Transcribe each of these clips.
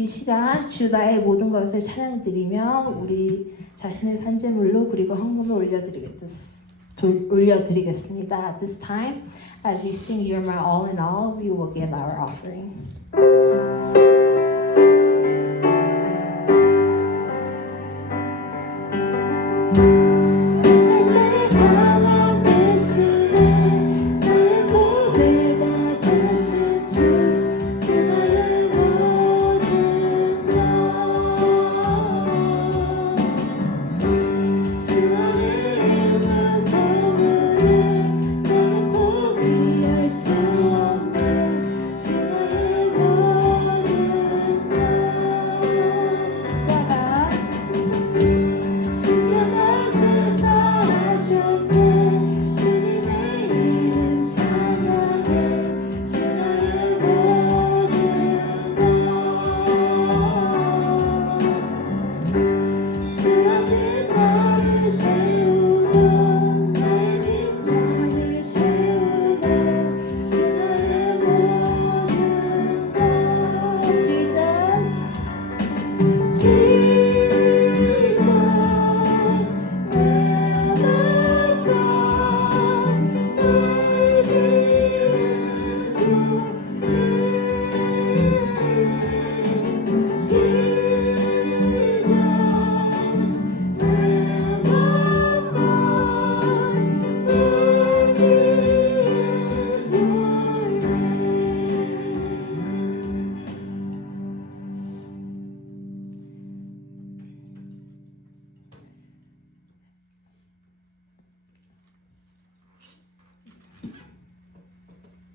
이 시간 주다의 모든 것을 찬양드리며 우리 자신의 산제물로 그리고 헌금을 올려드리겠습니다. At this time, as we sing You're My All in All, we will give our offering. 십자가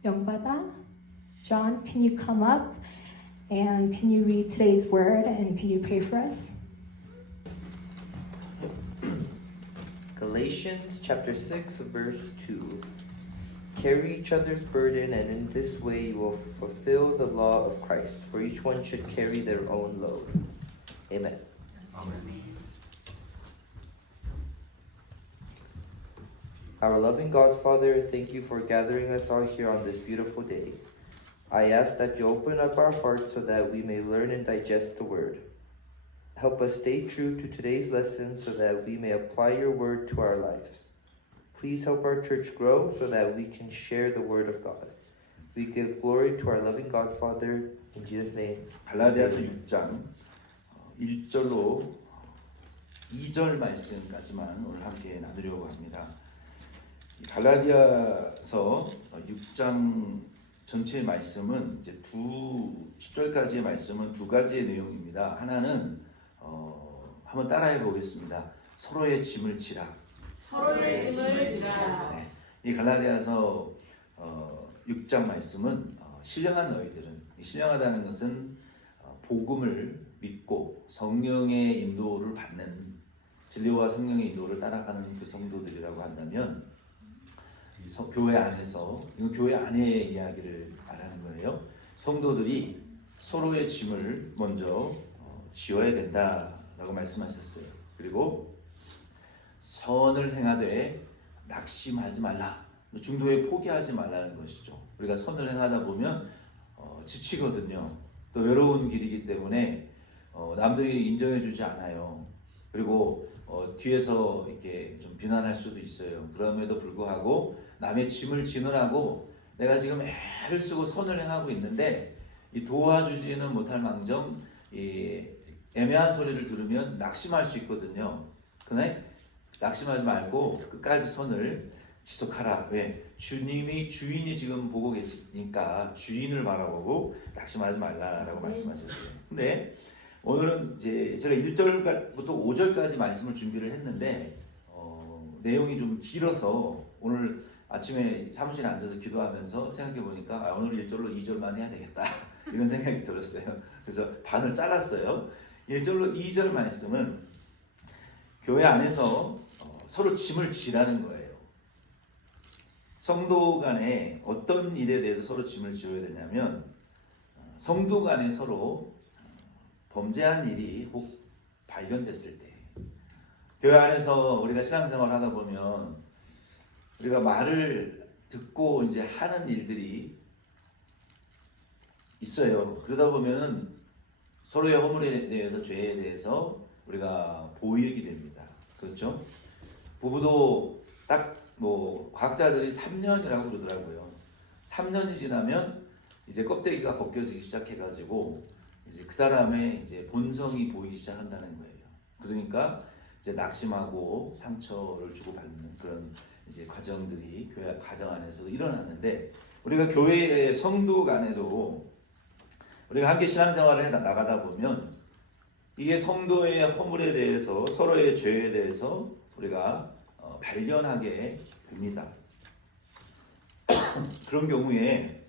Youngbada, John, can you come up and can you read today's word and can you pray for us? Galatians chapter 6 verse 2. Carry each other's burden, and in this way you will fulfill the law of Christ, for each one should carry their own load. Amen. Our loving God, Father, thank you for gathering us all here on this beautiful day. I ask that you open up our hearts so that we may learn and digest the word. Help us stay true to today's lesson so that we may apply your word to our lives. Please help our church grow so that we can share the word of God. We give glory to our loving God, Father, in Jesus' name. 갈라디아서 6장 1절로 2절 말씀까지만 오늘 함께 나누려고 합니다. 갈라디아서 6장 전체의 말씀은 이제 10절까지의 말씀은 두 가지의 내용입니다. 하나는 한번 따라해 보겠습니다. 서로의 짐을 지라. 서로의 짐을 지라. 네, 이 갈라디아서 6장 말씀은 신령한 너희들은, 신령하다는 것은 복음을 믿고 성령의 인도를 받는, 진리와 성령의 인도를 따라가는 그 성도들이라고 한다면, 교회 안에서, 이건 교회 안의 이야기를 말하는 거예요. 성도들이 서로의 짐을 먼저 지어야 된다라고 말씀하셨어요. 그리고 선을 행하되 낙심하지 말라. 중도에 포기하지 말라는 것이죠. 우리가 선을 행하다 보면 지치거든요. 또 외로운 길이기 때문에 남들이 인정해주지 않아요. 그리고 뒤에서 이렇게 좀 비난할 수도 있어요. 그럼에도 불구하고 남의 짐을 지느라고 내가 지금 애를 쓰고 선을 행하고 있는데 이 도와주지는 못할 망정 이 애매한 소리를 들으면 낙심할 수 있거든요. 그러나 낙심하지 말고 끝까지 선을 지속하라. 왜? 주인이 지금 보고 계시니까 주인을 바라보고 낙심하지 말라라고 말씀하셨어요. 근데 오늘은 이제 제가 1절부터 5절까지 말씀을 준비를 했는데 내용이 좀 길어서 오늘 아침에 사무실에 앉아서 기도하면서 생각해 보니까 오늘 1절로 2절만 해야 되겠다 이런 생각이 들었어요. 그래서 반을 잘랐어요. 1절로 2절 말씀은 교회 안에서 서로 짐을 지라는 거예요. 성도 간에 어떤 일에 대해서 서로 짐을 지어야 되냐면 성도 간에 서로 범죄한 일이 혹 발견됐을 때, 교회 안에서 우리가 신앙생활 하다 보면 우리가 말을 듣고 이제 하는 일들이 있어요. 그러다 보면은 서로의 허물에 대해서, 죄에 대해서 우리가 보이게 됩니다. 그렇죠? 부부도 딱 과학자들이 3년이라고 그러더라고요. 3년이 지나면 이제 껍데기가 벗겨지기 시작해가지고 이제 그 사람의 이제 본성이 보이기 시작한다는 거예요. 그러니까 이제 낙심하고 상처를 주고받는 그런 이제 과정들이 교회 가정 안에서도 일어나는데, 우리가 교회의 성도 간에도 우리가 함께 신앙생활을 해 나가다 보면 이게 성도의 허물에 대해서, 서로의 죄에 대해서 우리가 발견하게 됩니다. 그런 경우에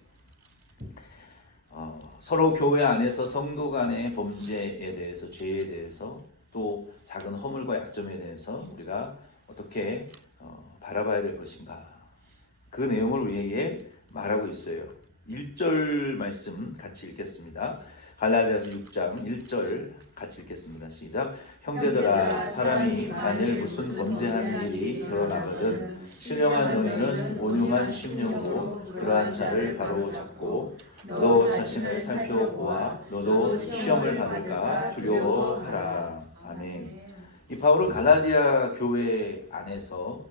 서로 교회 안에서 성도 간의 범죄에 대해서, 죄에 대해서, 또 작은 허물과 약점에 대해서 우리가 어떻게 바라봐야 될 것인가, 그 내용을 우리에게 말하고 있어요. 1절 말씀 같이 읽겠습니다. 갈라디아서 6장 1절 같이 읽겠습니다. 시작. 형제들아, 사람이 만일 무슨 범죄한 일이 드러나거든 신령한 너희는 온유한 심령으로 그러한 자를 바로 잡고 너 자신을 살펴보아 너도 시험을 받을까 두려워하라. 아멘. 이 바울은 갈라디아 교회 안에서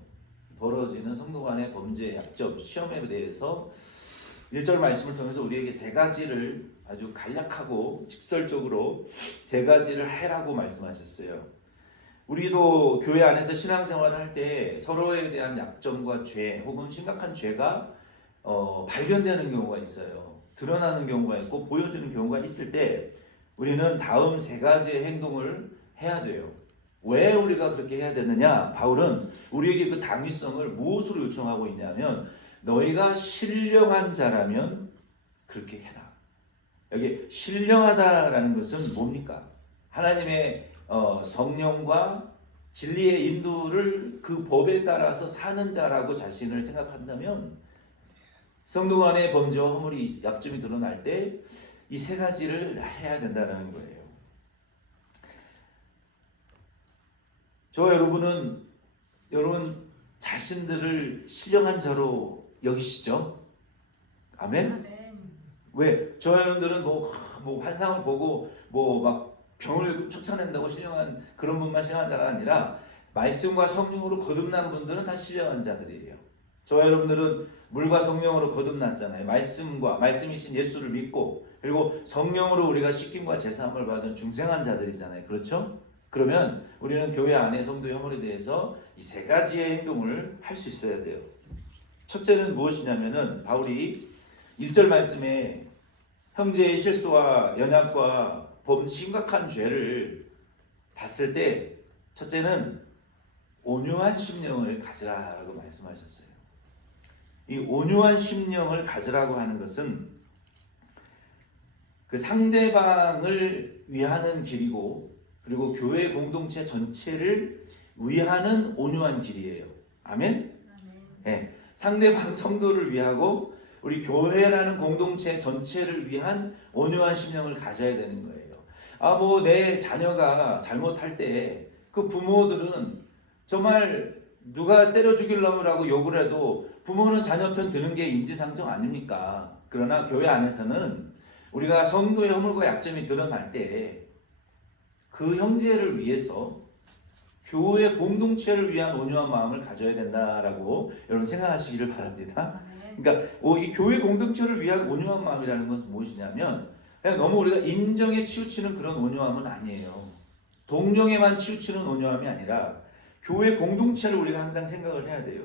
벌어지는 성도 간의 범죄, 약점, 시험에 대해서 1절 말씀을 통해서 우리에게 세 가지를 아주 간략하고 직설적으로 세 가지를 해라고 말씀하셨어요. 우리도 교회 안에서 신앙생활을 할 때 서로에 대한 약점과 죄 혹은 심각한 죄가 발견되는 경우가 있어요. 드러나는 경우가 있고 보여주는 경우가 있을 때 우리는 다음 세 가지의 행동을 해야 돼요. 왜 우리가 그렇게 해야 되느냐? 바울은 우리에게 그 당위성을 무엇으로 요청하고 있냐면 너희가 신령한 자라면 그렇게 해라. 여기 신령하다라는 것은 뭡니까? 하나님의 성령과 진리의 인도를 그 법에 따라서 사는 자라고 자신을 생각한다면 성도 간의 범죄와 허물이 약점이 드러날 때 이 세 가지를 해야 된다는 거예요. 저와 여러분 자신들을 신령한 자로 여기시죠? 아멘? 왜? 저와 여러분들은 뭐 환상을 보고 막 병을 쫓아낸다고 신령한 그런 분만 신령한 자가 아니라 말씀과 성령으로 거듭난 분들은 다 신령한 자들이에요. 저와 여러분들은 물과 성령으로 거듭났잖아요. 말씀이신 예수를 믿고 그리고 성령으로 우리가 씻김과 제사함을 받은 중생한 자들이잖아요. 그렇죠? 그러면 우리는 교회 안에 성도의 허물에 대해서 이 세 가지의 행동을 할 수 있어야 돼요. 첫째는 무엇이냐면은 바울이 1절 말씀에 형제의 실수와 연약과 심각한 죄를 봤을 때 첫째는 온유한 심령을 가지라라고 말씀하셨어요. 이 온유한 심령을 가지라고 하는 것은 그 상대방을 위하는 길이고 그리고 교회 공동체 전체를 위하는 온유한 길이에요. 아멘? 네. 상대방 성도를 위하고 우리 교회라는 공동체 전체를 위한 온유한 심령을 가져야 되는 거예요. 내 자녀가 잘못할 때 그 부모들은 정말 누가 때려 죽이려고 욕을 해도 부모는 자녀 편 드는 게 인지상정 아닙니까? 그러나 교회 안에서는 우리가 성도의 허물과 약점이 드러날 때 그 형제를 위해서 교회 공동체를 위한 온유한 마음을 가져야 된다라고 여러분 생각하시기를 바랍니다. 그러니까 이 교회 공동체를 위한 온유한 마음이라는 것은 무엇이냐면 그냥 너무 우리가 인정에 치우치는 그런 온유함은 아니에요. 동정에만 치우치는 온유함이 아니라 교회 공동체를 우리가 항상 생각을 해야 돼요.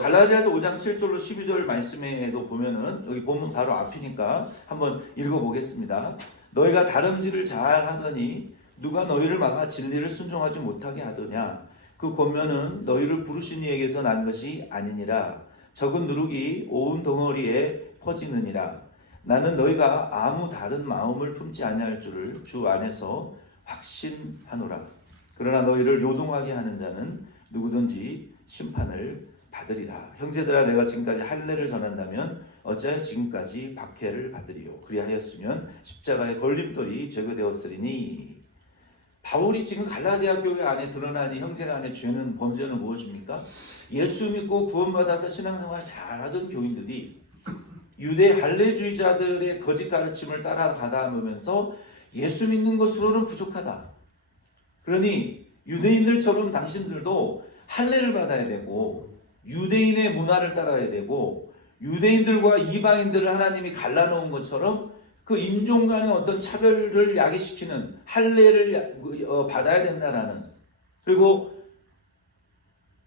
갈라디아서 5장 7절로 12절 말씀에도 보면은 여기 본문 바로 앞이니까 한번 읽어보겠습니다. 너희가 다름질을 잘 하더니 누가 너희를 막아 진리를 순종하지 못하게 하더냐? 그 권면은 너희를 부르신 이에게서 난 것이 아니니라. 적은 누룩이 온 덩어리에 퍼지느니라. 나는 너희가 아무 다른 마음을 품지 아니할 줄을 주 안에서 확신하노라. 그러나 너희를 요동하게 하는 자는 누구든지 심판을 받으리라. 형제들아, 내가 지금까지 할례를 전한다면 어찌하여 지금까지 박해를 받으리요? 그리하였으면 십자가의 걸림돌이 제거되었으리니. 바울이 지금 갈라디아 교회 안에 드러난 이 형제 간의 범죄는 무엇입니까? 예수 믿고 구원받아서 신앙생활 잘하던 교인들이 유대 할례주의자들의 거짓 가르침을 따라가다 보면서 예수 믿는 것으로는 부족하다. 그러니 유대인들처럼 당신들도 할례를 받아야 되고 유대인의 문화를 따라야 되고 유대인들과 이방인들을 하나님이 갈라놓은 것처럼 그 인종 간의 어떤 차별을 야기시키는 할례를 받아야 된다라는, 그리고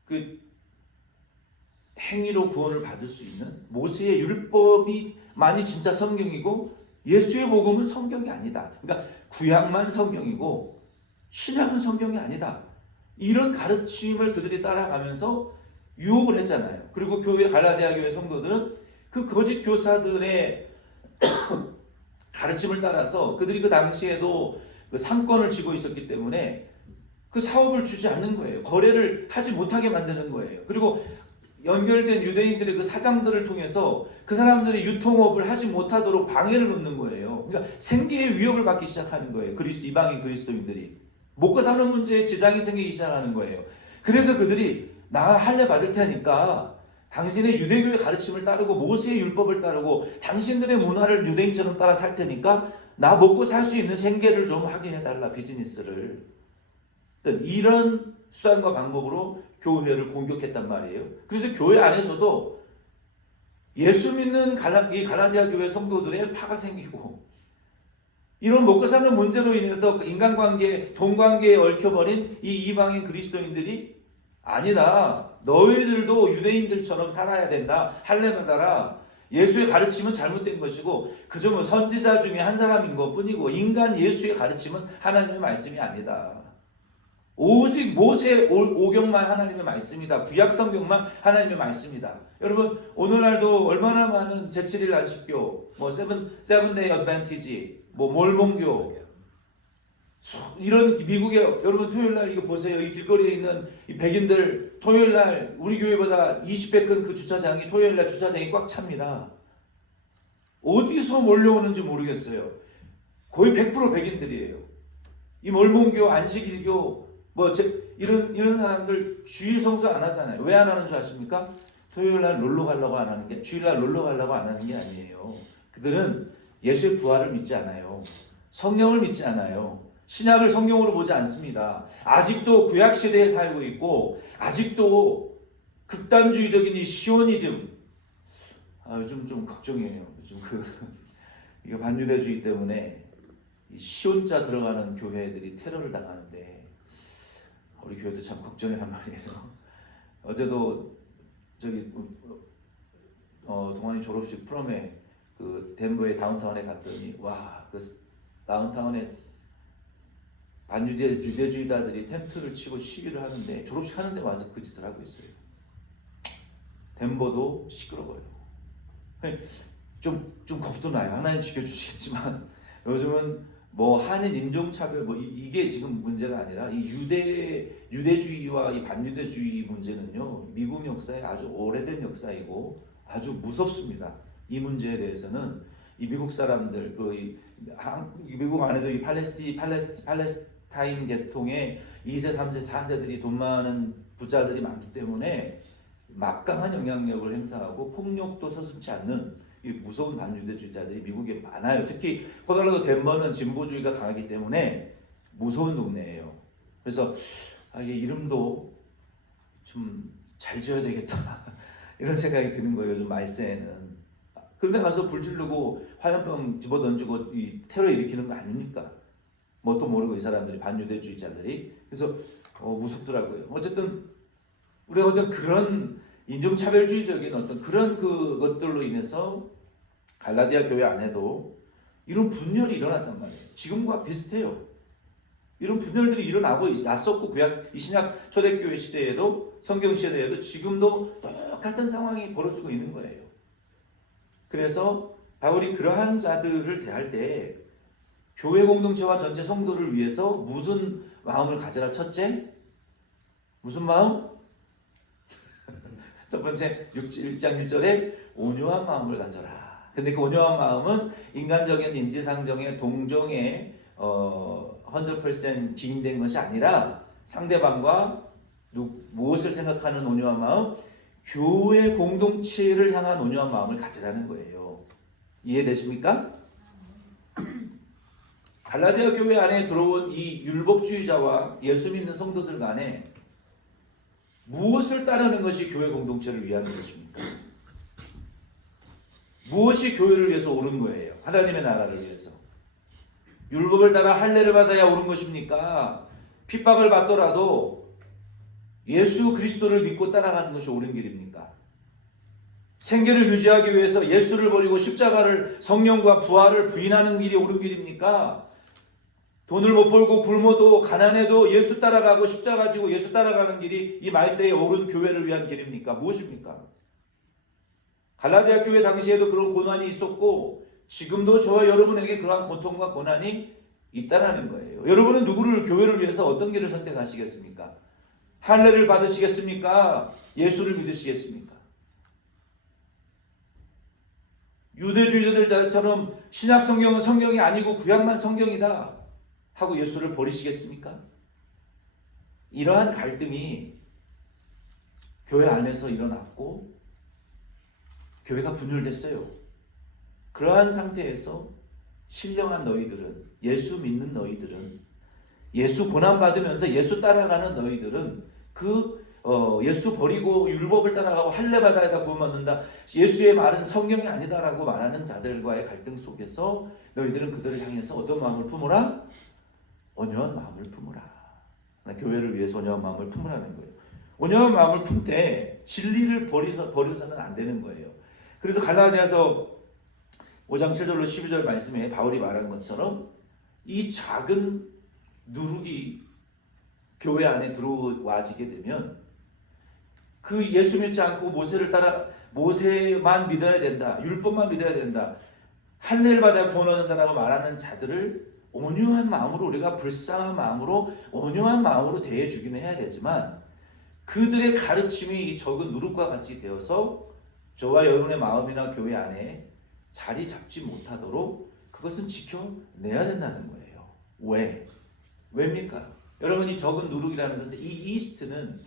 그 행위로 구원을 받을 수 있는 모세의 율법이 만이 진짜 성경이고 예수의 복음은 성경이 아니다. 그러니까 구약만 성경이고 신약은 성경이 아니다. 이런 가르침을 그들이 따라가면서 유혹을 했잖아요. 그리고 갈라디아 교회 성도들은 그 거짓 교사들의 가르침을 따라서 그들이 그 당시에도 그 상권을 쥐고 있었기 때문에 그 사업을 주지 않는 거예요. 거래를 하지 못하게 만드는 거예요. 그리고 연결된 유대인들의 그 사장들을 통해서 그 사람들이 유통업을 하지 못하도록 방해를 놓는 거예요. 그러니까 생계의 위협을 받기 시작하는 거예요. 이방인 그리스도인들이 먹고 사는 문제에 지장이 생기기 시작하는 거예요. 그래서 그들이 나 할례 받을 테니까 당신의 유대교의 가르침을 따르고 모세의 율법을 따르고 당신들의 문화를 유대인처럼 따라 살 테니까 나 먹고 살 수 있는 생계를 좀 하게 해달라, 비즈니스를. 이런 수단과 방법으로 교회를 공격했단 말이에요. 그래서 교회 안에서도 예수 믿는 이 갈라디아 교회 성도들의 파가 생기고 이런 먹고 사는 문제로 인해서 그 인간관계, 돈관계에 얽혀버린 이 이방인 그리스도인들이 아니다. 너희들도 유대인들처럼 살아야 된다. 할례 받아라. 예수의 가르침은 잘못된 것이고 그저 선지자 중에 한 사람인 것뿐이고 인간 예수의 가르침은 하나님의 말씀이 아니다. 오직 모세 오경만 하나님의 말씀이다. 구약 성경만 하나님의 말씀이다. 여러분 오늘날도 얼마나 많은 제7일 안식교, 뭐 세븐데이 어드밴티지, 뭐 몰몬교 이런 미국의 여러분 토요일날 이거 보세요. 이 길거리에 있는 이 백인들 토요일날 우리 교회보다 20배 큰 그 주차장이 토요일날 주차장이 꽉 찹니다. 어디서 몰려오는지 모르겠어요. 거의 100% 백인들이에요. 이 몰몬교, 안식일교 이런 사람들 주일 성수 안 하잖아요. 왜 안 하는 줄 아십니까? 토요일날 놀러 가려고 안 하는 게, 주일날 놀러 가려고 안 하는 게 아니에요. 그들은 예수의 부활을 믿지 않아요. 성령을 믿지 않아요. 신약을 성경으로 보지 않습니다. 아직도 구약 시대에 살고 있고 아직도 극단주의적인 이 시오니즘, 요즘 좀 걱정이에요. 요즘 이거 반유대주의 때문에 이 시온자 들어가는 교회들이 테러를 당하는데 우리 교회도 참 걱정이란 말이에요. 어제도 저기 동아리 졸업식 프롬에 그 덴버의 다운타운에 갔더니 그 다운타운에 반유대주의자들이 텐트를 치고 시위를 하는데 졸업식 하는데 와서 그 짓을 하고 있어요. 덴버도 시끄러워요. 좀 겁도 나요. 하나님 지켜주시겠지만 요즘은 뭐 한인 인종차별 이게 지금 문제가 아니라 이 유대주의와 이 반유대주의 문제는요 미국 역사의 아주 오래된 역사이고 아주 무섭습니다. 이 문제에 대해서는 이 미국 사람들 미국 안에도 이 팔레스타인 계통의 2세, 3세, 4세들이 돈 많은 부자들이 많기 때문에 막강한 영향력을 행사하고 폭력도 서슴지 않는 이 무서운 반유대주의자들이 미국에 많아요. 특히 콜로라도 덴버는 진보주의가 강하기 때문에 무서운 동네예요. 그래서 이게 이름도 좀 잘 지어야 되겠다 이런 생각이 드는 거예요. 요즘 말세에는. 그런데 가서 불 지르고 화염병 집어던지고 이 테러 일으키는 거 아닙니까? 뭣도 모르고 이 사람들이 반유대주의자들이. 그래서 무섭더라고요. 어쨌든 우리가 어떤 그런 인종차별주의적인 어떤 그런 것들로 인해서 갈라디아 교회 안에도 이런 분열이 일어났단 말이에요. 지금과 비슷해요. 이런 분열들이 일어나고 났었고 구약 이 신약 초대교회 시대에도 성경 시대에도 지금도 똑같은 상황이 벌어지고 있는 거예요. 그래서 바울이 그러한 자들을 대할 때 교회 공동체와 전체 성도를 위해서 무슨 마음을 가져라? 첫째, 무슨 마음? 첫 번째 1장 1절에 온유한 마음을 가져라. 근데 그 온유한 마음은 인간적인 인지상정의 동정의 100% 기인된 것이 아니라 상대방과 무엇을 생각하는 온유한 마음? 교회 공동체를 향한 온유한 마음을 가지라는 거예요. 이해되십니까? 갈라디아 교회 안에 들어온 이 율법주의자와 예수 믿는 성도들 간에 무엇을 따르는 것이 교회 공동체를 위한 것입니까? 무엇이 교회를 위해서 옳은 거예요? 하나님의 나라를 위해서. 율법을 따라 할례를 받아야 옳은 것입니까? 핍박을 받더라도 예수 그리스도를 믿고 따라가는 것이 옳은 길입니까? 생계를 유지하기 위해서 예수를 버리고 십자가를 성령과 부활을 부인하는 길이 옳은 길입니까? 돈을 못 벌고 굶어도 가난해도 예수 따라가고 십자가 지고 예수 따라가는 길이 이 말세에 옳은 교회를 위한 길입니까? 무엇입니까? 갈라디아 교회 당시에도 그런 고난이 있었고 지금도 저와 여러분에게 그러한 고통과 고난이 있다라는 거예요. 여러분은 누구를 교회를 위해서 어떤 길을 선택하시겠습니까? 할례를 받으시겠습니까? 예수를 믿으시겠습니까? 유대주의자들처럼 신약 성경은 성경이 아니고 구약만 성경이다 하고 예수를 버리시겠습니까? 이러한 갈등이 교회 안에서 일어났고 교회가 분열됐어요. 그러한 상태에서 신령한 너희들은, 예수 믿는 너희들은, 예수 고난받으면서 예수 따라가는 너희들은 예수 버리고 율법을 따라가고 할례 받아야 다 구원받는다. 예수의 말은 성경이 아니다라고 말하는 자들과의 갈등 속에서 너희들은 그들을 향해서 어떤 마음을 품어라? 온유한 마음을 품으라. 교회를 위해서 온유한 마음을 품으라는 거예요. 온유한 마음을 품되 진리를 버려서는 안 되는 거예요. 그래서 갈라디아서 5장 7절로 12절 말씀에 바울이 말한 것처럼 이 작은 누룩이 교회 안에 들어와지게 되면 그 예수 믿지 않고 모세만 믿어야 된다, 율법만 믿어야 된다, 할례를 받아야 구원 얻는다라고 말하는 자들을 온유한 마음으로, 우리가 불쌍한 마음으로 온유한 마음으로 대해주기는 해야 되지만, 그들의 가르침이 이 적은 누룩과 같이 되어서 저와 여러분의 마음이나 교회 안에 자리 잡지 못하도록 그것은 지켜내야 된다는 거예요. 왜입니까? 여러분, 이 적은 누룩이라는 것은, 이 이스트는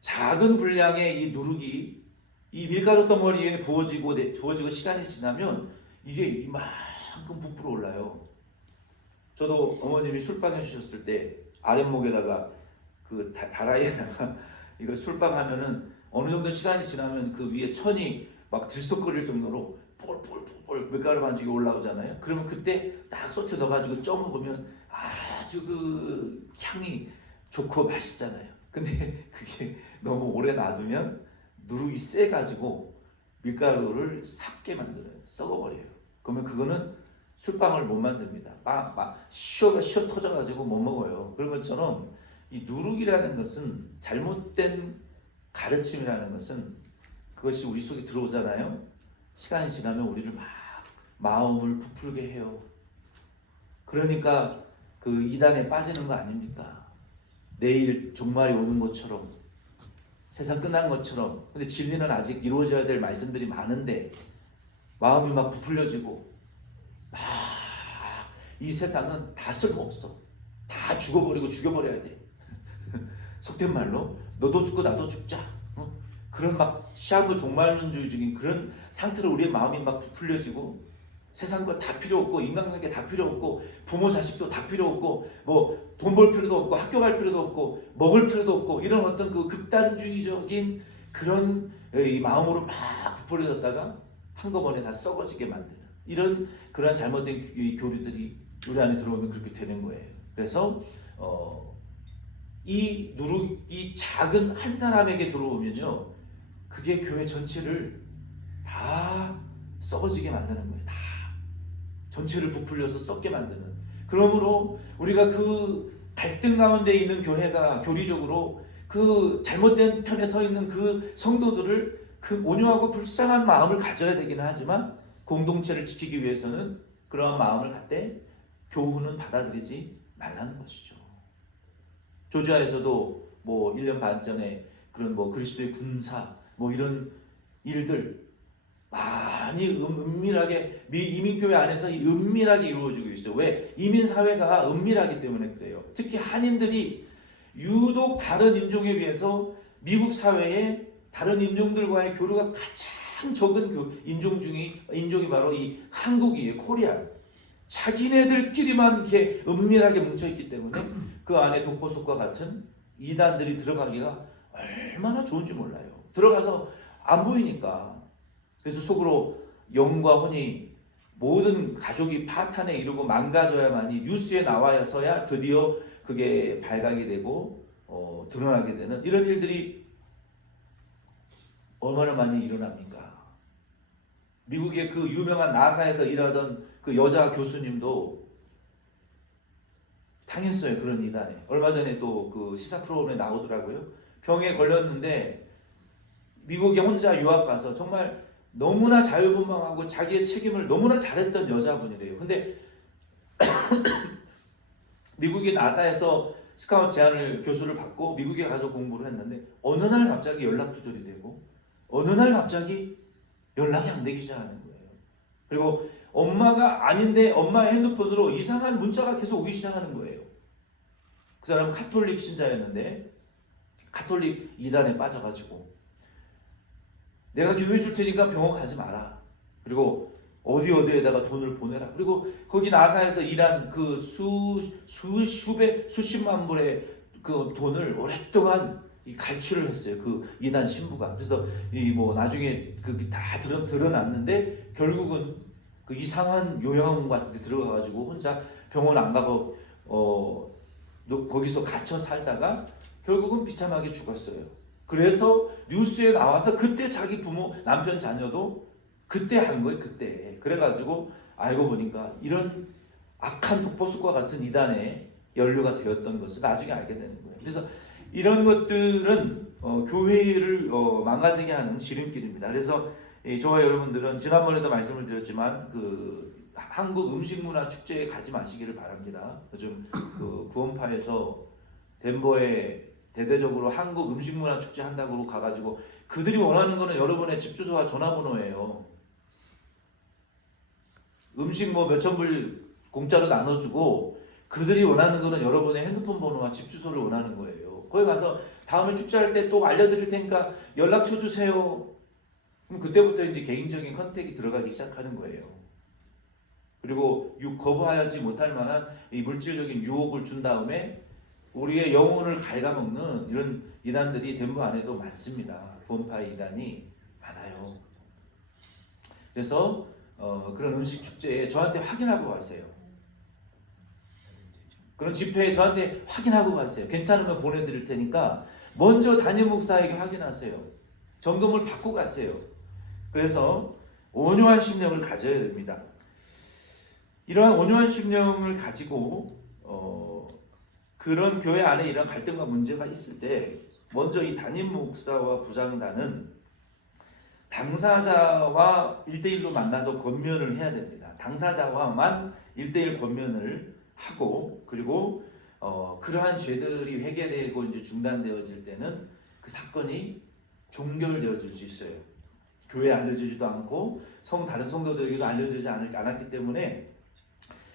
작은 분량의 이 누룩이 이 밀가루 덩어리에 부어지고 시간이 지나면 이게 이만큼 부풀어 올라요. 저도 어머님이 술빵 해주셨을 때 아랫목에다가 그 다라이에다가 이거 술빵 하면은 어느 정도 시간이 지나면 그 위에 천이 막 들썩거릴 정도로 폴폴폴 밀가루 반죽이 올라오잖아요. 그러면 그때 딱 쏟혀 넣어가지고 쪄 먹으면 아주 그 향이 좋고 맛있잖아요. 근데 그게 너무 오래 놔두면 누룩이 세가지고 밀가루를 삭게 만들어요. 썩어버려요. 그러면 그거는 술빵을 못 만듭니다. 쉬어 터져가지고 못 먹어요. 그런 것처럼 이 누룩이라는 것은, 잘못된 가르침이라는 것은, 그것이 우리 속에 들어오잖아요. 시간이 지나면 우리를 막 마음을 부풀게 해요. 그러니까 그 이단에 빠지는 거 아닙니까? 내일 종말이 오는 것처럼, 세상 끝난 것처럼. 근데 진리는 아직 이루어져야 될 말씀들이 많은데 마음이 막 부풀려지고, 막 이 세상은 다 쓸모없어, 다 죽어버리고 죽여버려야 돼. 속된 말로 너도 죽고 나도 죽자, 그런 막 시한부 종말론주의적인 그런 상태로 우리의 마음이 막 부풀려지고, 세상 거 다 필요 없고, 인간관계 다 필요 없고, 부모 자식도 다 필요 없고, 뭐 돈 벌 필요도 없고, 학교 갈 필요도 없고, 먹을 필요도 없고, 이런 어떤 그 극단주의적인 그런 이 마음으로 막 부풀려졌다가 한꺼번에 다 썩어지게 만드는 그런 잘못된 이 교리들이 우리 안에 들어오면 그렇게 되는 거예요. 그래서 이 누룩이 작은 한 사람에게 들어오면요, 그게 교회 전체를 다 썩어지게 만드는 거예요. 다 전체를 부풀려서 썩게 만드는. 그러므로 우리가 그 갈등 가운데 있는 교회가 교리적으로 그 잘못된 편에 서 있는 그 성도들을 그 온유하고 불쌍한 마음을 가져야 되기는 하지만, 공동체를 지키기 위해서는 그러한 마음을 갖되 교훈은 받아들이지 말라는 것이죠. 조지아에서도 뭐 1년 반 전에 그런 뭐 그리스도의 군사 뭐 이런 일들 많이 은밀하게, 이민교회 안에서 은밀하게 이루어지고 있어요. 왜? 이민사회가 은밀하기 때문에 그래요. 특히 한인들이 유독 다른 인종에 비해서 미국 사회에 다른 인종들과의 교류가 가장 적은 인종이 바로 이 한국이에요. 코리아. 자기네들끼리만 이렇게 은밀하게 뭉쳐있기 때문에 그 안에 독보속과 같은 이단들이 들어가기가 얼마나 좋은지 몰라요. 들어가서 안 보이니까. 그래서 속으로 영과 혼이, 모든 가족이 파탄에 이르고 망가져야만이 뉴스에 나와서야 드디어 그게 발각이 되고 드러나게 되는 이런 일들이 얼마나 많이 일어납니까? 미국의 그 유명한 나사에서 일하던 그 여자 교수님도 당했어요. 그런 이단에. 얼마 전에 또 그 시사 프로그램에 나오더라고요. 병에 걸렸는데 미국에 혼자 유학 가서 정말 너무나 자유분방하고 자기의 책임을 너무나 잘했던 여자분이래요. 근데 미국의 나사에서 스카우트 제안을, 교수를 받고 미국에 가서 공부를 했는데 어느 날 갑자기 연락 두절이 되고 어느 날 갑자기 연락이 안 되기 시작하는 거예요. 그리고 엄마가 아닌데 엄마의 핸드폰으로 이상한 문자가 계속 오기 시작하는 거예요. 그 사람은 카톨릭 신자였는데 카톨릭 이단에 빠져가지고, 내가 기도해 줄 테니까 병원 가지 마라. 그리고 어디에다가 돈을 보내라. 그리고 거기 나사에서 일한 그 수십만 불의 그 돈을 오랫동안 갈취를 했어요. 그 이단 신부가. 그래서 이 뭐 나중에 그 다 드러났는데 결국은 그 이상한 요양원 같은 데 들어가가지고 혼자 병원 안 가고 거기서 갇혀 살다가 결국은 비참하게 죽었어요. 그래서 뉴스에 나와서 그때 자기 부모, 남편, 자녀도 그때 한 거예요. 그때. 그래가지고 알고 보니까 이런 악한 독보속과 같은 이단에 연료가 되었던 것을 나중에 알게 되는 거예요. 그래서 이런 것들은 교회를 망가지게 하는 지름길입니다. 그래서 저와 여러분들은 지난번에도 말씀을 드렸지만 그 한국 음식문화 축제에 가지 마시기를 바랍니다. 요즘 그 구원파에서 덴버에 대대적으로 한국 음식문화 축제 한다고 가가지고 그들이 원하는 거는 여러분의 집 주소와 전화번호예요. 음식 뭐 몇천 불 공짜로 나눠주고 그들이 원하는 거는 여러분의 핸드폰 번호와 집 주소를 원하는 거예요. 거기 가서 다음에 축제할 때 또 알려드릴 테니까 연락처 주세요. 그럼 그때부터 이제 개인적인 컨택이 들어가기 시작하는 거예요. 그리고 거부하지 못할 만한 이 물질적인 유혹을 준 다음에 우리의 영혼을 갉아먹는 이런 이단들이 덴버 안에도 많습니다. 구원파 이단이 많아요. 그래서 그런 음식 축제에 저한테 확인하고 가세요. 그런 집회에 저한테 확인하고 가세요. 괜찮으면 보내드릴 테니까 먼저 담임 목사에게 확인하세요. 점검을 받고 가세요. 그래서 온유한 심령을 가져야 됩니다. 이러한 온유한 심령을 가지고 그런 교회 안에 이런 갈등과 문제가 있을 때 먼저 이 담임 목사와 부장단은 당사자와 1대1로 만나서 권면을 해야 됩니다. 당사자와만 1대1 권면을 하고 그리고 그러한 죄들이 회개되고 이제 중단되어질 때는 그 사건이 종결되어질 수 있어요. 교회에 알려지지도 않고 다른 성도들에게도 알려지지 않았기 때문에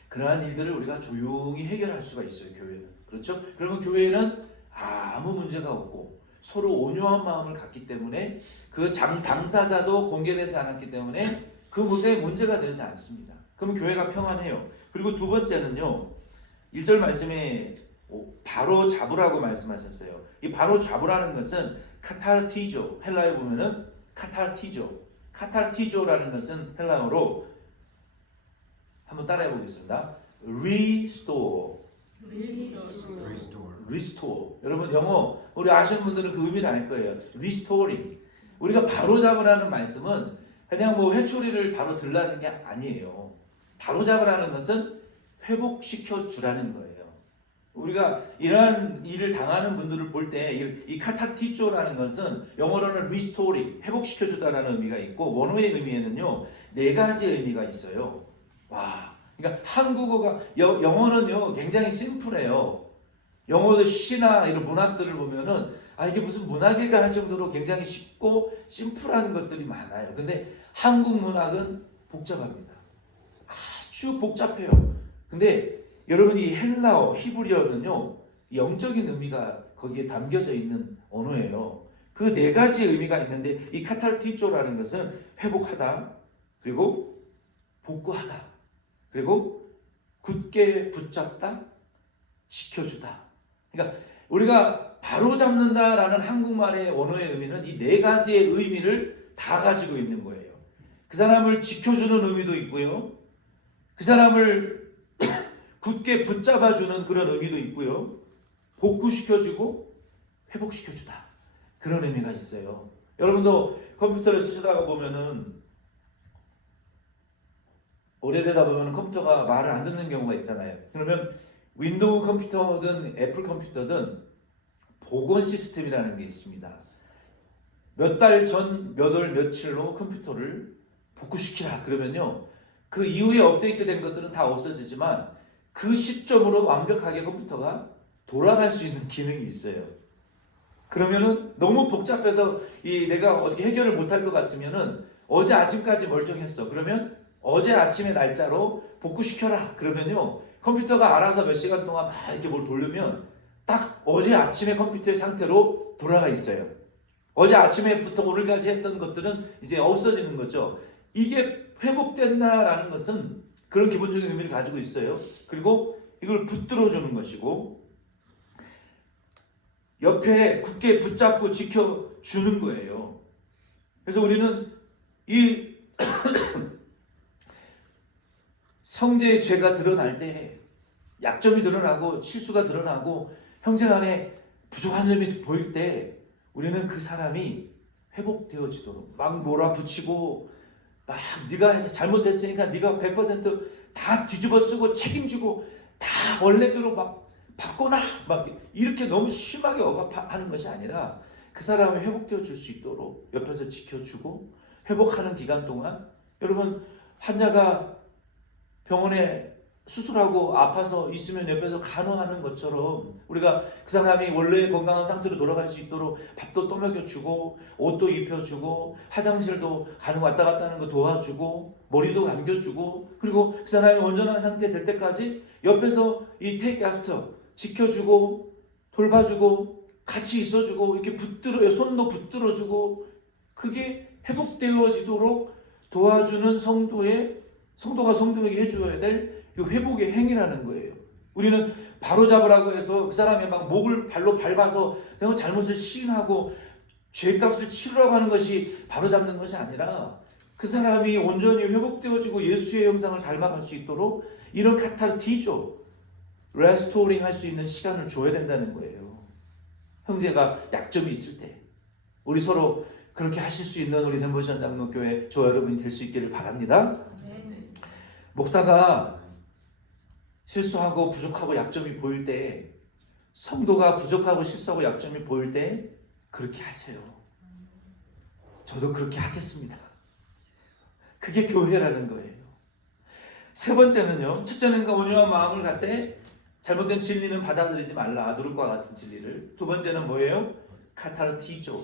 그러한 일들을 우리가 조용히 해결할 수가 있어요. 교회는. 그렇죠? 그러면 교회는 아무 문제가 없고 서로 온유한 마음을 갖기 때문에 그 당사자도 공개되지 않았기 때문에 그 문제가 되지 않습니다. 그러면 교회가 평안해요. 그리고 두 번째는요. 1절 말씀에 바로 잡으라고 말씀하셨어요. 이 바로 잡으라는 것은 카타르티조, 헬라에 보면은 카타르티조라는 것은 헬라어로 한번 따라해 보겠습니다. restore. 여러분 영어 우리 아시는 분들은 그 의미를 알 거예요. restoring. 우리가 바로 잡으라는 말씀은 그냥 뭐 회초리를 바로 들라는 게 아니에요. 바로 잡으라는 것은 회복시켜 주라는 거예요. 우리가 이러한 일을 당하는 분들을 볼 때 이 카타르티조라는 것은 영어로는 restoring, 회복시켜 주다라는 의미가 있고 원어의 의미에는요 4가지 의미가 있어요. 와, 그러니까 한국어가 영어는요 굉장히 심플해요. 영어도 시나 이런 문학들을 보면은 이게 무슨 문학일까 할 정도로 굉장히 쉽고 심플한 것들이 많아요. 근데 한국 문학은 복잡합니다. 아주 복잡해요. 근데 여러분 이 헬라어, 히브리어는요 영적인 의미가 거기에 담겨져 있는 언어예요. 그 4가지의 의미가 있는데 이 카타르티조라는 것은 회복하다, 그리고 복구하다, 그리고 굳게 붙잡다, 지켜주다. 그러니까 우리가 바로 잡는다라는 한국말의 언어의 의미는 이 4가지의 의미를 다 가지고 있는 거예요. 그 사람을 지켜주는 의미도 있고요. 그 사람을 굳게 붙잡아주는 그런 의미도 있고요. 복구시켜주고 회복시켜주다. 그런 의미가 있어요. 여러분도 컴퓨터를 쓰시다가 보면은 오래되다 보면 컴퓨터가 말을 안 듣는 경우가 있잖아요. 그러면 윈도우 컴퓨터든 애플 컴퓨터든 복원 시스템이라는 게 있습니다. 몇 달 전, 몇 월, 며칠로 컴퓨터를 복구시키라. 그러면요. 그 이후에 업데이트된 것들은 다 없어지지만 그 시점으로 완벽하게 컴퓨터가 돌아갈 수 있는 기능이 있어요. 그러면은 너무 복잡해서 내가 어떻게 해결을 못할 것 같으면은 어제 아침까지 멀쩡했어. 그러면 어제 아침의 날짜로 복구시켜라. 그러면요. 컴퓨터가 알아서 몇 시간 동안 막 이렇게 뭘 돌리면 딱 어제 아침의 컴퓨터의 상태로 돌아가 있어요. 어제 아침에부터 오늘까지 했던 것들은 이제 없어지는 거죠. 이게 회복된다라는 것은 그런 기본적인 의미를 가지고 있어요. 그리고 이걸 붙들어 주는 것이고 옆에 굳게 붙잡고 지켜주는 거예요. 그래서 우리는 이 성제의 죄가 드러날 때 약점이 드러나고 실수가 드러나고 형제 간에 부족한 점이 보일 때 우리는 그 사람이 회복되어지도록 막 몰아붙이고 막 네가 잘못했으니까 네가 100% 다 뒤집어 쓰고 책임지고 다 원래대로 막 바꿔놔 막 이렇게 너무 심하게 억압하는 것이 아니라 그 사람이 회복되어 줄 수 있도록 옆에서 지켜주고 회복하는 기간 동안 여러분 환자가 병원에 수술하고 아파서 있으면 옆에서 간호하는 것처럼 우리가 그 사람이 원래의 건강한 상태로 돌아갈 수 있도록 밥도 떠먹여주고 옷도 입혀주고 화장실도 가는 왔다 갔다 하는 거 도와주고 머리도 감겨주고 그리고 그 사람이 온전한 상태 될 때까지 옆에서 이 take after 지켜주고 돌봐주고 같이 있어주고 이렇게 손도 붙들어주고 그게 회복되어지도록 도와주는 성도가 성도에게 해줘야 될 이 회복의 행위라는 거예요. 우리는 바로 잡으라고 해서 그 사람의 막 목을 발로 밟아서 내가 잘못을 시인하고 죄값을 치르라고 하는 것이 바로 잡는 것이 아니라 그 사람이 온전히 회복되어지고 예수의 형상을 닮아갈 수 있도록 이런 카타르티조 레스토링 할 수 있는 시간을 줘야 된다는 거예요. 형제가 약점이 있을 때 우리 서로 그렇게 하실 수 있는 우리 덴버션 장로교회 저 여러분이 될 수 있기를 바랍니다. 목사가 실수하고 부족하고 약점이 보일 때 성도가 부족하고 실수하고 약점이 보일 때 그렇게 하세요. 저도 그렇게 하겠습니다. 그게 교회라는 거예요. 세 번째는요. 첫째는 온유한 마음을 갖되 잘못된 진리는 받아들이지 말라. 누룩과 같은 진리를. 두 번째는 뭐예요? 카타르티조.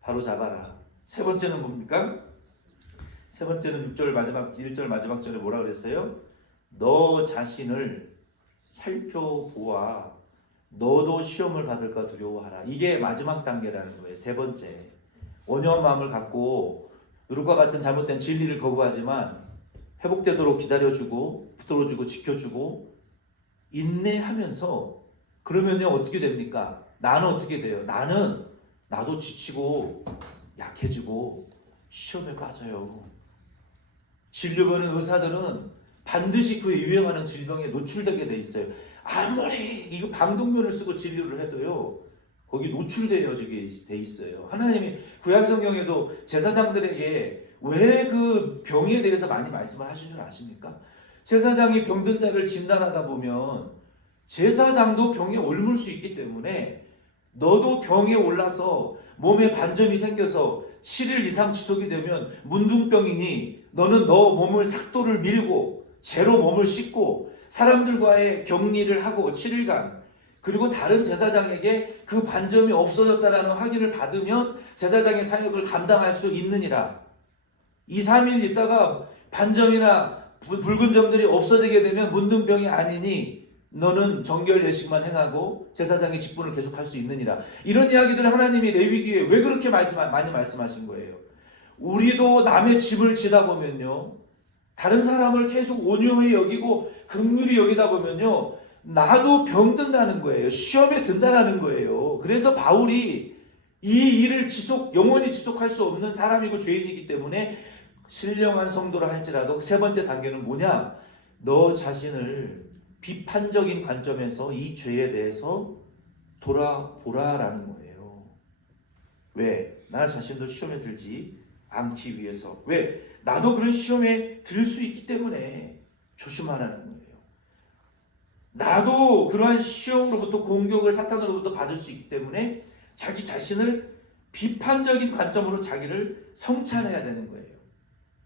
바로 잡아라. 세 번째는 뭡니까? 세 번째는 1절 마지막 절에 뭐라 그랬어요? 너 자신을 살펴보아 너도 시험을 받을까 두려워하라. 이게 마지막 단계라는 거예요. 세 번째. 온유한 마음을 갖고 누룩과 같은 잘못된 진리를 거부하지만 회복되도록 기다려주고 붙들어주고 지켜주고 인내하면서 그러면요 어떻게 됩니까? 나는 어떻게 돼요? 나도 지치고 약해지고 시험에 빠져요. 진료보는 의사들은 반드시 그 유행하는 질병에 노출되게 돼 있어요. 아무리 이거 방독면을 쓰고 진료를 해도요 거기 노출되어 저게 돼 있어요. 하나님이 구약 성경에도 제사장들에게 왜 그 병에 대해서 많이 말씀을 하신 줄 아십니까? 제사장이 병든 자를 진단하다 보면 제사장도 병에 옮을 수 있기 때문에 너도 병에 올라서 몸에 반점이 생겨서 7일 이상 지속이 되면 문둥병이니 너는 너 몸을 삭도를 밀고 재로 몸을 씻고 사람들과의 격리를 하고 7일간 그리고 다른 제사장에게 그 반점이 없어졌다라는 확인을 받으면 제사장의 사역을 감당할 수 있느니라. 2, 3일 있다가 반점이나 붉은 점들이 없어지게 되면 문둥병이 아니니 너는 정결 예식만 행하고 제사장의 직분을 계속할 수 있느니라. 이런 이야기들을 하나님이 레위기에 왜 그렇게 많이 말씀하신 거예요? 우리도 남의 집을 지다 보면요 다른 사람을 계속 온유히 여기고 긍휼히 여기다 보면요 나도 병든다는 거예요. 시험에 든다는 거예요. 그래서 바울이 이 일을 영원히 지속할 수 없는 사람이고 죄인이기 때문에 신령한 성도라 할지라도 세 번째 단계는 뭐냐? 너 자신을 비판적인 관점에서 이 죄에 대해서 돌아보라라는 거예요. 왜? 나 자신도 시험에 들지 않기 위해서. 왜? 나도 그런 시험에 들 수 있기 때문에 조심하라는 거예요. 나도 그러한 시험으로부터 공격을 사탄으로부터 받을 수 있기 때문에 자기 자신을 비판적인 관점으로 자기를 성찬해야 되는 거예요.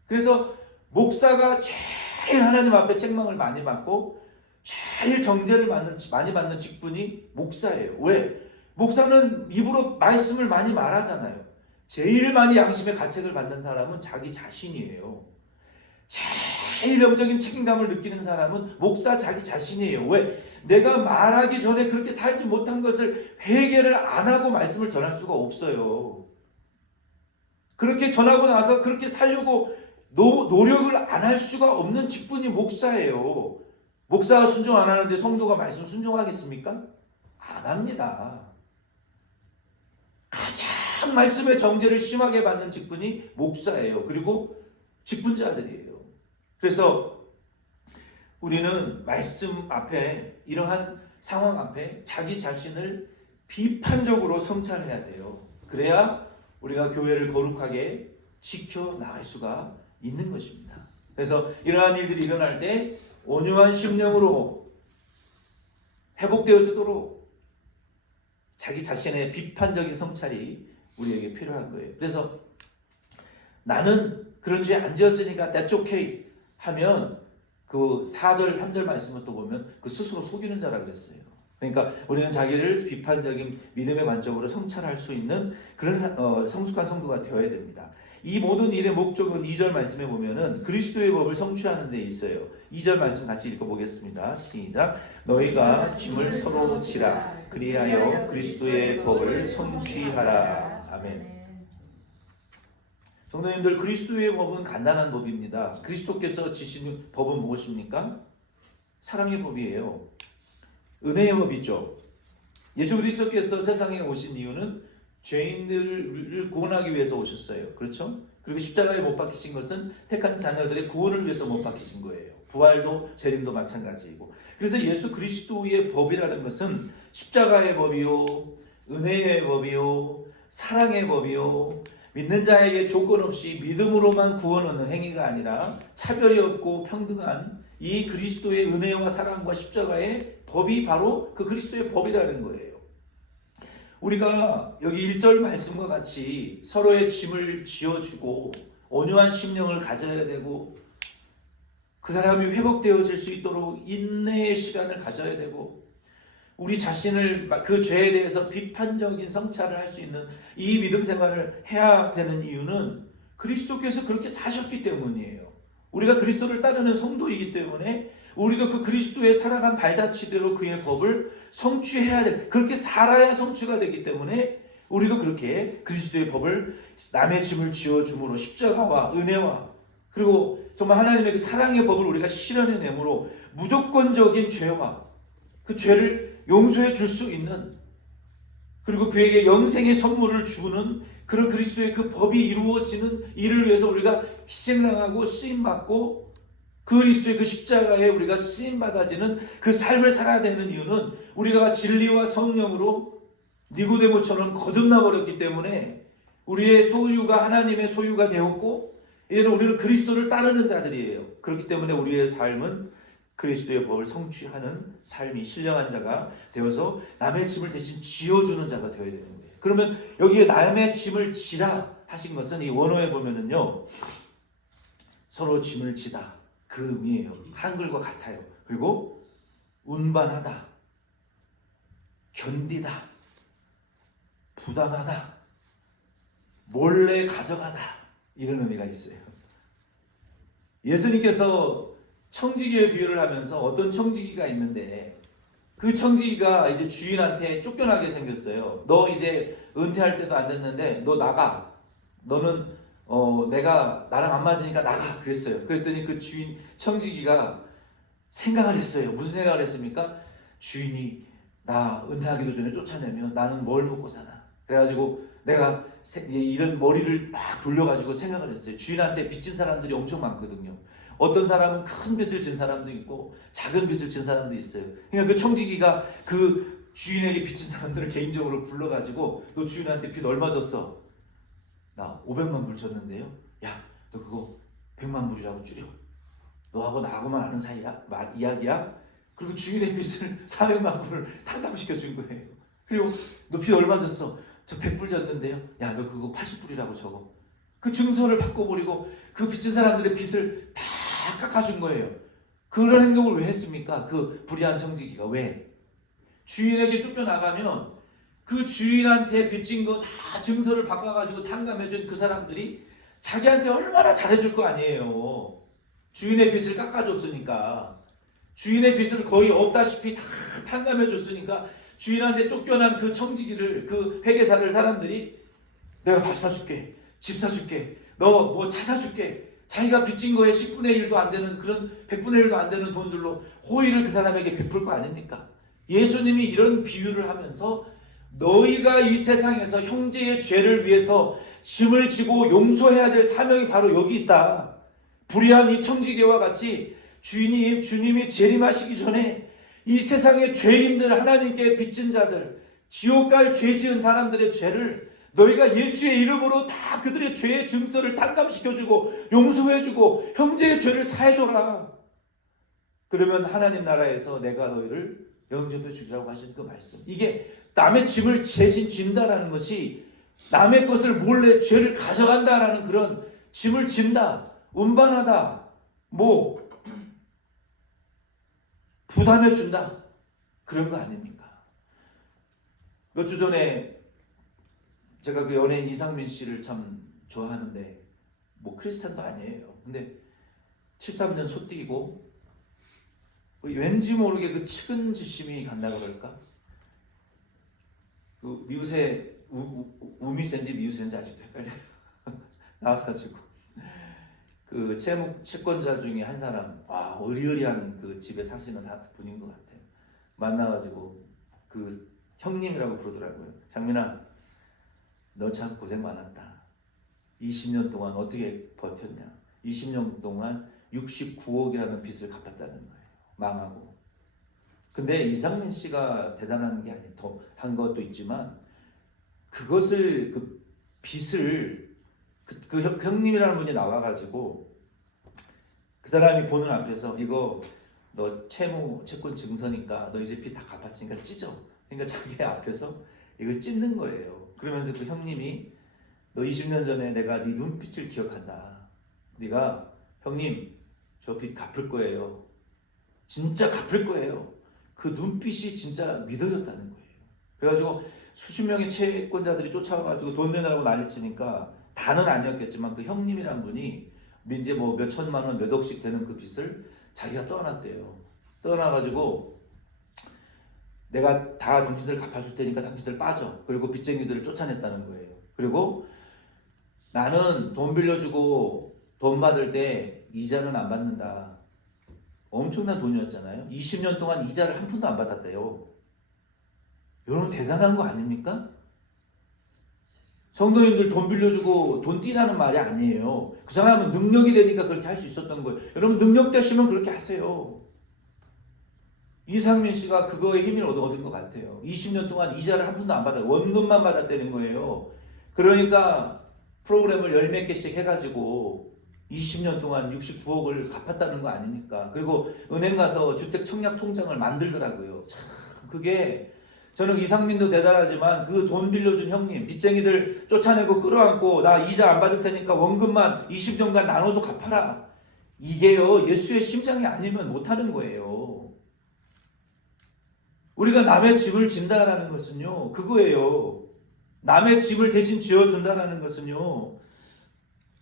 그래서 목사가 제일 하나님 앞에 책망을 많이 받고 제일 정죄를 많이 받는 직분이 목사예요. 왜? 목사는 입으로 말씀을 많이 말하잖아요. 제일 많이 양심의 가책을 받는 사람은 자기 자신이에요. 제일 영적인 책임감을 느끼는 사람은 목사 자기 자신이에요. 왜? 내가 말하기 전에 그렇게 살지 못한 것을 회개를 안 하고 말씀을 전할 수가 없어요. 그렇게 전하고 나서 그렇게 살려고 노력을 안 할 수가 없는 직분이 목사예요. 목사가 순종 안 하는데 성도가 말씀 순종하겠습니까? 안 합니다. 가장 말씀의 정죄를 심하게 받는 직분이 목사예요. 그리고 직분자들이에요. 그래서 우리는 말씀 앞에 이러한 상황 앞에 자기 자신을 비판적으로 성찰해야 돼요. 그래야 우리가 교회를 거룩하게 지켜나갈 수가 있는 것입니다. 그래서 이러한 일들이 일어날 때 온유한 심령으로 회복되어지도록 자기 자신의 비판적인 성찰이 우리에게 필요한 거예요. 그래서 나는 그런 죄 안 지었으니까 that's okay 하면 그 4절 3절 말씀을 또 보면 그 스스로 속이는 자라 그랬어요. 그러니까 우리는 자기를 비판적인 믿음의 관점으로 성찰할 수 있는 그런 성숙한 성도가 되어야 됩니다. 이 모든 일의 목적은 2절 말씀에 보면은 그리스도의 법을 성취하는 데 있어요. 2절 말씀 같이 읽어보겠습니다. 시작. 너희가 짐을 서로 지라 그리하여 그리스도의 법을 성취하라. 아멘. 성도님들, 그리스도의 법은 간단한 법입니다. 그리스도께서 지신 법은 무엇입니까? 사랑의 법이에요. 은혜의 법이죠. 예수 그리스도께서 세상에 오신 이유는 죄인들을 구원하기 위해서 오셨어요. 그렇죠? 그리고 십자가에 못 박히신 것은 택한 자녀들의 구원을 위해서 못 박히신 거예요. 부활도 재림도 마찬가지이고. 그래서 예수 그리스도의 법이라는 것은 십자가의 법이요, 은혜의 법이요, 사랑의 법이요, 믿는 자에게 조건 없이 믿음으로만 구원 얻는 행위가 아니라 차별이 없고 평등한 이 그리스도의 은혜와 사랑과 십자가의 법이 바로 그 그리스도의 법이라는 거예요. 우리가 여기 1절 말씀과 같이 서로의 짐을 지어주고 온유한 심령을 가져야 되고 그 사람이 회복되어질 수 있도록 인내의 시간을 가져야 되고 우리 자신을 그 죄에 대해서 비판적인 성찰을 할 수 있는 이 믿음 생활을 해야 되는 이유는 그리스도께서 그렇게 사셨기 때문이에요. 우리가 그리스도를 따르는 성도이기 때문에 우리도 그 그리스도의 살아간 발자취대로 그의 법을 성취해야 돼. 그렇게 살아야 성취가 되기 때문에 우리도 그렇게 그리스도의 법을 남의 짐을 지어줌으로 십자가와 은혜와 그리고 정말 하나님의 그 사랑의 법을 우리가 실현해내므로 무조건적인 죄와 그 죄를 용서해 줄 수 있는 그리고 그에게 영생의 선물을 주는 그런 그리스도의 그 법이 이루어지는 일을 위해서 우리가 희생당하고 쓰임받고 그리스도의 그 십자가에 우리가 쓰임받아지는 그 삶을 살아야 되는 이유는 우리가 진리와 성령으로 니고데모처럼 거듭나 버렸기 때문에 우리의 소유가 하나님의 소유가 되었고 이제는 우리는 그리스도를 따르는 자들이에요. 그렇기 때문에 우리의 삶은 그리스도의 법을 성취하는 삶이 신령한 자가 되어서 남의 짐을 대신 지어주는 자가 되어야 되는 거예요. 그러면 여기에 남의 짐을 지라 하신 것은 이 원어에 보면은요 서로 짐을 지다 그 의미예요. 한글과 같아요. 그리고 운반하다, 견디다, 부담하다, 몰래 가져가다 이런 의미가 있어요. 예수님께서 청지기의 비유를 하면서 어떤 청지기가 있는데 그 청지기가 이제 주인한테 쫓겨나게 생겼어요. 너 이제 은퇴할 때도 안 됐는데 너 나가. 너는 내가 나랑 안 맞으니까 나가 그랬어요. 그랬더니 그 주인 청지기가 생각을 했어요. 무슨 생각을 했습니까? 주인이 나 은퇴하기도 전에 쫓아내면 나는 뭘 먹고 사나. 그래가지고 내가 이런 머리를 막 돌려가지고 생각을 했어요. 주인한테 빚진 사람들이 엄청 많거든요. 어떤 사람은 큰 빚을 진 사람도 있고 작은 빚을 진 사람도 있어요. 그러니까 그 청지기가 그 주인에게 빚진 사람들을 개인적으로 불러가지고 너 주인한테 빚 얼마 줬어? 나 500만 불 줬는데요. 야, 너 그거 100만 불이라고 줄여. 너하고 나하고만 아는 사이야? 이야기야? 그리고 주인의 빚을 400만 불을 탕감시켜 준 거예요. 그리고 너 빚 얼마 줬어? 저 100불 줬는데요. 야, 너 그거 80불이라고 적어. 그 증서를 바꿔버리고 그 빚진 사람들의 빚을 다 깎아준 거예요. 그런 행동을 왜 했습니까? 그 불의한 청지기가 왜? 주인에게 쫓겨나가면 그 주인한테 빚진 거 다 증서를 바꿔가지고 탕감해준 그 사람들이 자기한테 얼마나 잘해줄 거 아니에요. 주인의 빚을 깎아줬으니까. 주인의 빚을 거의 없다시피 다 탕감해줬으니까 주인한테 쫓겨난 그 청지기를 그 회계사를 사람들이 내가 밥 사줄게. 집 사줄게. 너 뭐 차 사줄게. 자기가 빚진 거에 10분의 1도 안 되는 그런 100분의 1도 안 되는 돈들로 호의를 그 사람에게 베풀 거 아닙니까? 예수님이 이런 비유를 하면서 너희가 이 세상에서 형제의 죄를 위해서 짐을 지고 용서해야 될 사명이 바로 여기 있다. 불의한 이 청지기와 같이 주님이 재림하시기 전에 이 세상의 죄인들, 하나님께 빚진 자들, 지옥 갈 죄 지은 사람들의 죄를 너희가 예수의 이름으로 다 그들의 죄의 증서를 탕감시켜주고 용서해주고 형제의 죄를 사해줘라. 그러면 하나님 나라에서 내가 너희를 영접해 주리라고 하신 그 말씀. 이게 남의 짐을 대신 진다라는 것이 남의 것을 몰래 죄를 가져간다라는 그런 짐을 진다, 운반하다, 뭐 부담해 준다 그런 거 아닙니까? 몇 주 전에 제가 그 연예인 이상민 씨를 참 좋아하는데 뭐 크리스찬도 아니에요. 근데 73년 소띠고 왠지 모르게 그 측은지심이 간다고 그럴까? 그 미우새 우미새인지 미우새인지 아직도 헷갈려요. 나와가지고 그 채권자 중에 한 사람, 와 의리의리한 그 집에 사시는 분인 것 같아요. 만나가지고 그 형님이라고 부르더라고요. 장민아, 너 참 고생 많았다. 20년 동안 어떻게 버텼냐? 20년 동안 69억이라는 빚을 갚았다는 거예요. 망하고. 근데 이상민 씨가 대단한 게 아니 더 한 것도 있지만 그것을 그 빚을 그 형님이라는 분이 나와가지고 그 사람이 보는 앞에서 이거 너 채권 증서니까 너 이제 빚 다 갚았으니까 찢어. 그러니까 자기 앞에서 이걸 찢는 거예요. 그러면서 그 형님이 너 20년 전에 내가 네 눈빛을 기억한다. 네가 형님 저 빚 갚을 거예요. 진짜 갚을 거예요. 그 눈빛이 진짜 믿어졌다는 거예요. 그래가지고 수십 명의 채권자들이 쫓아와가지고 돈 내라고 난리치니까 다는 아니었겠지만 그 형님이란 분이 이제 뭐 몇 천만 원, 몇 억씩 되는 그 빚을 자기가 떠났대요. 떠나가지고 내가 다 당신들 갚아줄 테니까 당신들 빠져. 그리고 빚쟁이들을 쫓아냈다는 거예요. 그리고 나는 돈 빌려주고 돈 받을 때 이자는 안 받는다. 엄청난 돈이었잖아요. 20년 동안 이자를 한 푼도 안 받았대요. 여러분 대단한 거 아닙니까? 성도님들 돈 빌려주고 돈 띠라는 말이 아니에요. 그 사람은 능력이 되니까 그렇게 할 수 있었던 거예요. 여러분 능력 되시면 그렇게 하세요. 이상민 씨가 그거에 힘을 얻은 것 같아요. 20년 동안 이자를 한 푼도 안 받아요. 원금만 받았다는 거예요. 그러니까 프로그램을 열 몇 개씩 해가지고 20년 동안 69억을 갚았다는 거 아닙니까? 그리고 은행 가서 주택 청약 통장을 만들더라고요. 참 그게 저는 이상민도 대단하지만 그 돈 빌려준 형님, 빚쟁이들 쫓아내고 끌어안고 나 이자 안 받을 테니까 원금만 20년간 나눠서 갚아라. 이게요 예수의 심장이 아니면 못하는 거예요. 우리가 남의 짐을 진다라는 것은요 그거예요. 남의 짐을 대신 지어준다라는 것은요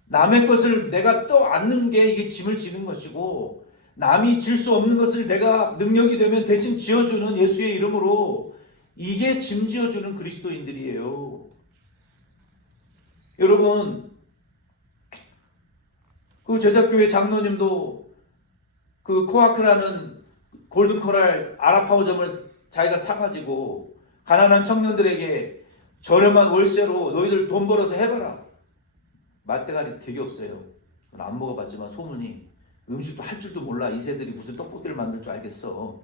남의 것을 내가 떠안는 게 이게 짐을 지는 것이고 남이 질 수 없는 것을 내가 능력이 되면 대신 지어주는 예수의 이름으로 이게 짐 지어주는 그리스도인들이에요. 여러분 그 제작교회 장로님도 그 코아크라는 골든코랄 아라파우점을 자기가 사가지고 가난한 청년들에게 저렴한 월세로 너희들 돈 벌어서 해봐라. 맛대가리 되게 없어요. 안 먹어봤지만 소문이 음식도 할 줄도 몰라. 이 새들이 무슨 떡볶이를 만들 줄 알겠어.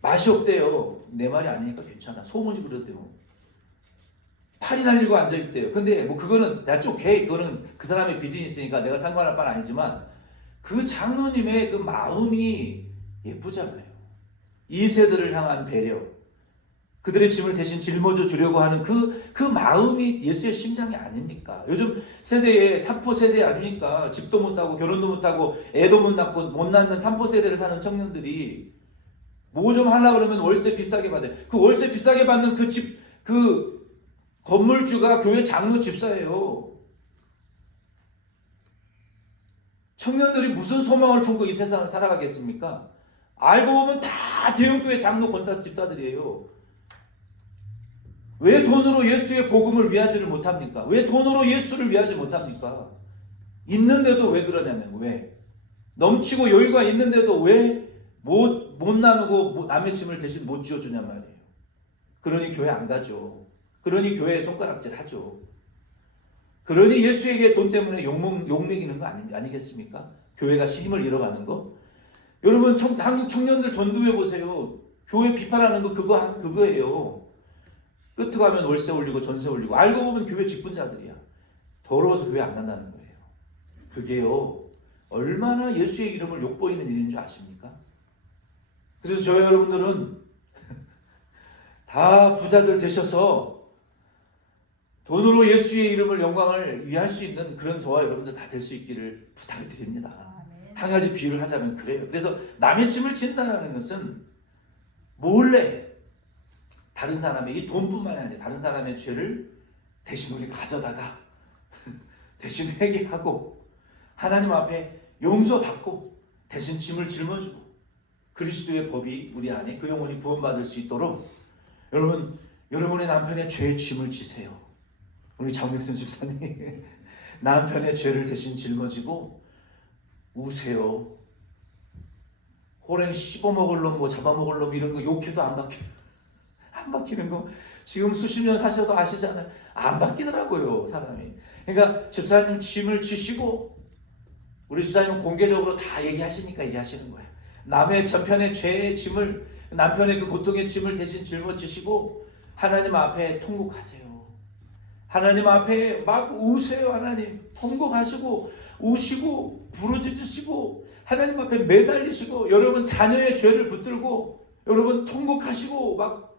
맛이 없대요. 내 말이 아니니까 괜찮아. 소문이 그랬대요. 팔이 날리고 앉아있대요. 근데 뭐 그거는 나 쪽해. 그거는 그 사람의 비즈니스니까 내가 상관할 바는 아니지만 그 장로님의 그 마음이 예쁘잖아요. 이 세대를 향한 배려. 그들의 짐을 대신 짊어져 주려고 하는 그 마음이 예수의 심장이 아닙니까? 요즘 세대에 산포 세대 아닙니까? 집도 못 사고 결혼도 못 하고 애도 못 낳고 못 낳는 산포 세대를 사는 청년들이 뭐 좀 하려고 그러면 월세 비싸게 받아요. 그 월세 비싸게 받는 그 집, 그 건물주가 교회 장로 집사예요. 청년들이 무슨 소망을 품고 이 세상을 살아가겠습니까? 알고 보면 다 대형교회 장로 권사 집사들이에요. 왜 돈으로 예수의 복음을 위하지를 못합니까? 왜 돈으로 예수를 위하지 못합니까? 있는데도 왜 그러냐면 왜? 넘치고 여유가 있는데도 왜 못 나누고 남의 짐을 대신 못 지어주냔 말이에요. 그러니 교회 안 가죠. 그러니 교회에 손가락질 하죠. 그러니 예수에게 돈 때문에 욕먹이는 거 아니겠습니까? 교회가 힘을 잃어가는 거. 여러분 한국 청년들 전도해 보세요. 교회 비판하는 거 그거예요. 끝에 가면 월세 올리고 전세 올리고 알고 보면 교회 직분자들이야. 더러워서 교회 안 간다는 거예요. 그게요 얼마나 예수의 이름을 욕보이는 일인 줄 아십니까? 그래서 저희 여러분들은 다 부자들 되셔서 돈으로 예수의 이름을 영광을 위할 수 있는 그런 저와 여러분들 다 될 수 있기를 부탁을 드립니다. 한 가지 비유를 하자면 그래요. 그래서 남의 짐을 진다는 것은 몰래 다른 사람의 이 돈뿐만이 아니라 다른 사람의 죄를 대신 우리 가져다가 대신 회개하고 하나님 앞에 용서받고 대신 짐을 짊어지고 그리스도의 법이 우리 안에 그 영혼이 구원받을 수 있도록 여러분 여러분의 남편의 죄의 짐을 지세요. 우리 장명순 집사님 남편의 죄를 대신 짊어지고 우세요. 호랭 씹어먹을 놈, 뭐 잡아먹을 놈 이런 거 욕해도 안 바뀌어요. 안 바뀌는 거 지금 수십 년 사셔도 아시잖아요. 안 바뀌더라고요 사람이. 그러니까 집사님 짐을 지시고 우리 집사님은 공개적으로 다 얘기하시니까 얘기하시는 거예요. 남의 저편의 죄의 짐을 남편의 그 고통의 짐을 대신 짊어지시고 하나님 앞에 통곡하세요. 하나님 앞에 막 우세요. 하나님 통곡하시고 우시고 부르짖으시고 하나님 앞에 매달리시고 여러분 자녀의 죄를 붙들고 여러분 통곡하시고 막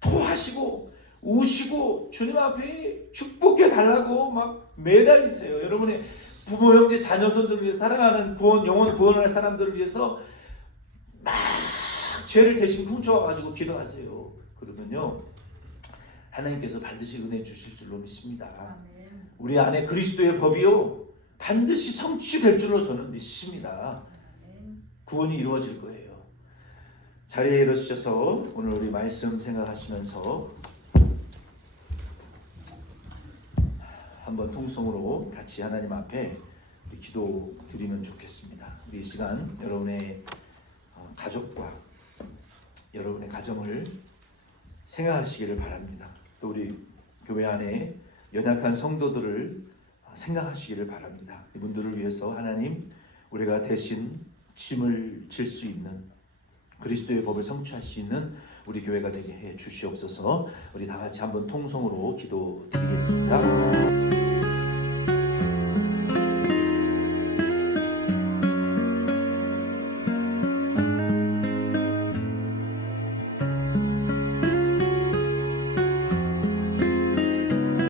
토하시고 우시고 주님 앞에 축복해 달라고 막 매달리세요. 여러분의 부모 형제 자녀손들을 위해 사랑하는 구원 영혼 구원할 사람들을 위해서 막 죄를 대신 훔쳐와가지고 기도하세요. 그러면요 하나님께서 반드시 은혜 주실 줄로 믿습니다. 우리 안에 그리스도의 법이요 반드시 성취될 줄로 저는 믿습니다. 구원이 이루어질 거예요. 자리에 일어서셔서 오늘 우리 말씀 생각하시면서 한번 통성으로 같이 하나님 앞에 기도 드리면 좋겠습니다. 우리 이 시간 여러분의 가족과 여러분의 가정을 생각하시기를 바랍니다. 또 우리 교회 안에 연약한 성도들을 생각하시기를 바랍니다. 이분들을 위해서 하나님 우리가 대신 짐을 질 수 있는 그리스도의 법을 성취할 수 있는 우리 교회가 되게 해 주시옵소서. 우리 다 같이 한번 통성으로 기도드리겠습니다.